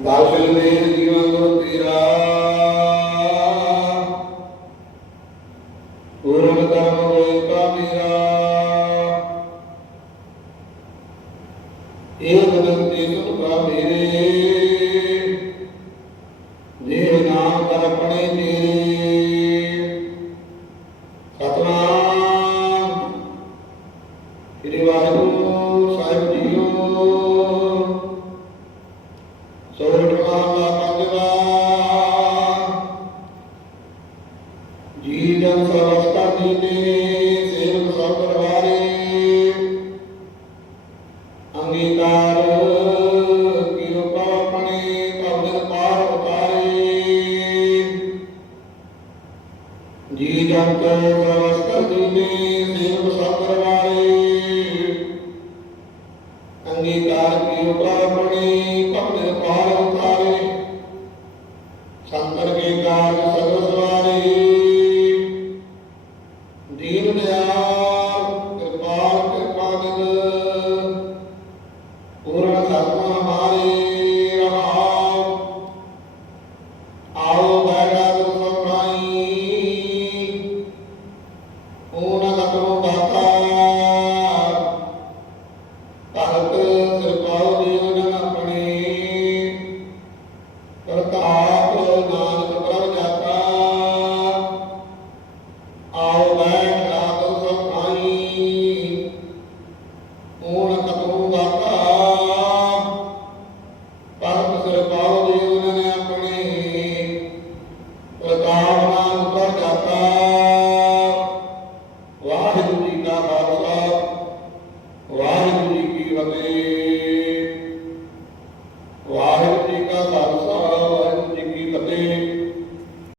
ਦਰਸ਼ਨ ਦੇ ਜੀਵਨ ਗੁਰੂ ਤੇਰਾ ਪੂਰਨ ਕਰਮ ਹੋਏ ਕਾ ਮੇਰਾ ਇਹ ਗਗਨ ਤੇ ਸੁਭਾ ਮੇਰੇ ਸ੍ਰੀ ਵਾਹਿਗੁਰੂ ਸਾਹਿਬ ਜੀਓ। ਸੋਰਠ ਮਹਲਾ ਪੰਜਵਾ। ਜੀ ਜਨ ਸਵਸਤਾ ਦੀਨੇ ਸੇਵਕ ਸਭ ਕਰਵਾਰੇ ਅੰਗੀਕਾਰ ਕੀਓ ਪਾਪਣੇ ਕਬਦਨ ਪਾਰ ਉਤਾਰੇ। ਜੀ ਜੰਤ ਸਵਸਤਾ ਦੀਨੇ ਸੇਵਕ ਦੀਨ Shrimati